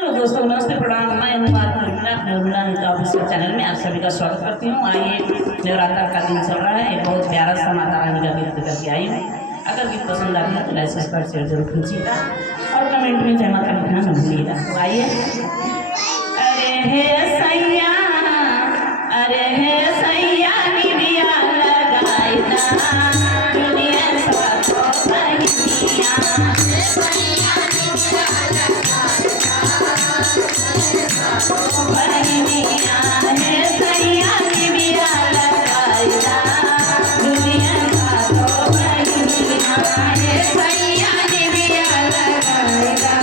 Hello दोस्तों, नमस्ते, प्रणाम। मैं हूँ निर्मला ऑफिशियल चैनल में आप सभी का स्वागत करती हूँ। आइए, नवरात्र का दिन चल रहा है, एक बहुत प्यारा सा माता रानी का गीत करके आई हूँ। अगर गीत पसंद आता है तो लाइक सब्सक्राइब शेयर जरूर कीजिएगा और कमेंट में जय माता लिखना न भूलिएगा। तो आइए। अरे हे सैया, अरे हे सैया निबिया लगाइदा दुनिया साथो बहिनिया। बहिनिया हे सैया निबिया लगाइदा दुनिया साथो बहिनिया। हे सैया निबिया लगाइदा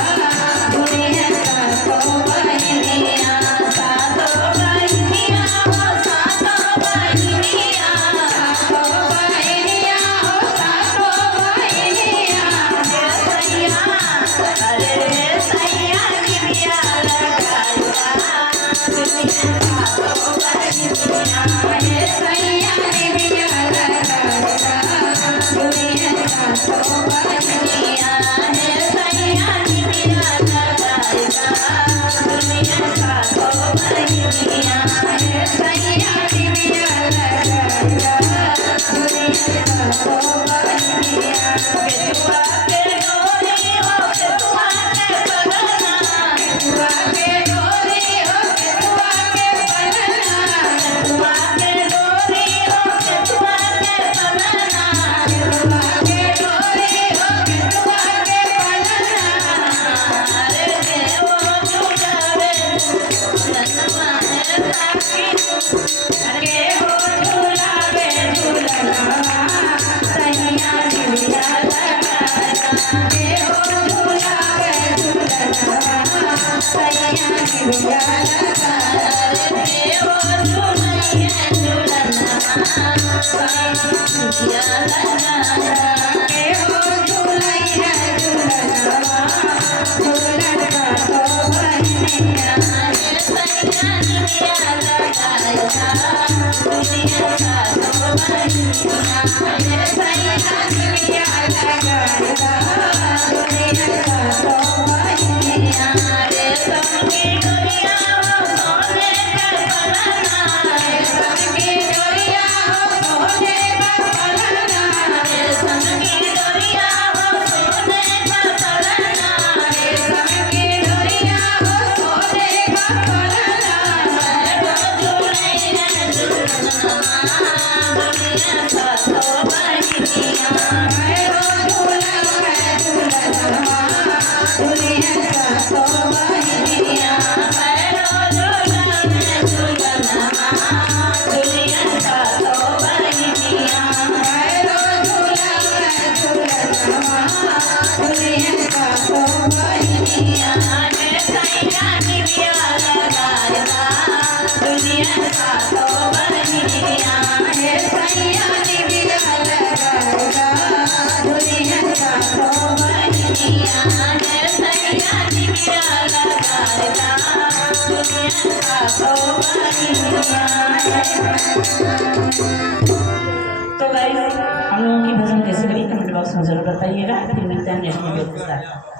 दुनिया साथो बहिनिया। साथो बहिनिया हो साथो बहिनिया, साथो बहिनिया हो साथो बहिनिया। हे सैया, अरे हे सैया निबिया लगाइदा दुनिया साथो बहिनिया। हे सैया निबिया लगाइदा दुनिया साथो बहिनिया। हे सैया निबिया लगाइदा दुनिया साथो बहिनिया। हे सैया निबिया लगाइदा दुनिया साथो बहिनिया। केतुआ के डोरी हो केतुआ के बलना, केतुआ के डोरी हो केतुआ के बलना, केतुआ के डोरी हो केतुआ के बलना, केतुआ के डोरी हो केतुआ के बलना। अरे देवो झूलावे झूलनवा है साकी, अरे हो झूलावे झूलनवा सैया निबिया लगाइदा। के हो झूलावे झूलनवा सैया निबिया लगाइदा। के हो झूलैया झूलनवा सैया लगाइदा। के हो झूलैया झूलनवा झूलनवा तो बहिनिया। हे सैया निबिया लगाइदा दुनिया साथो बहिनिया। हे सैया निबिया लगाइदा दुनिया साथो बहिनिया। रेशम की डोरिया हो सोने का पलना, रेशम की डोरिया हो सोने का पलना, रेशम की डोरिया हो सोने का पलना, रेशम की डोरिया हो सोने का पलना। बैठो झूलैया झूलनवा दुनिया साथो बहिनिया। बैठो झूलैया झूलनवा दुनिया साथो बहिनिया। बैठो झूलैया झूलनवा दुनिया साथो बहिनिया। बैठो झूलैया झूलनवा दुनिया साथो बहिनिया। हे सैया निबिया लगाइदा दुनिया साथो बहिनिया। हे सैया निबिया लगाइदा दुनिया साथो बहिनिया। हे सैया निबिया लगाइदा दुनिया साथो बहिनिया। तो गाइस, हम लोगों की भजन कैसे लगी कमेंट बॉक्स में जरूर बताइएगा। फिर मिलते हैं नेक्स्ट वीडियो के साथ।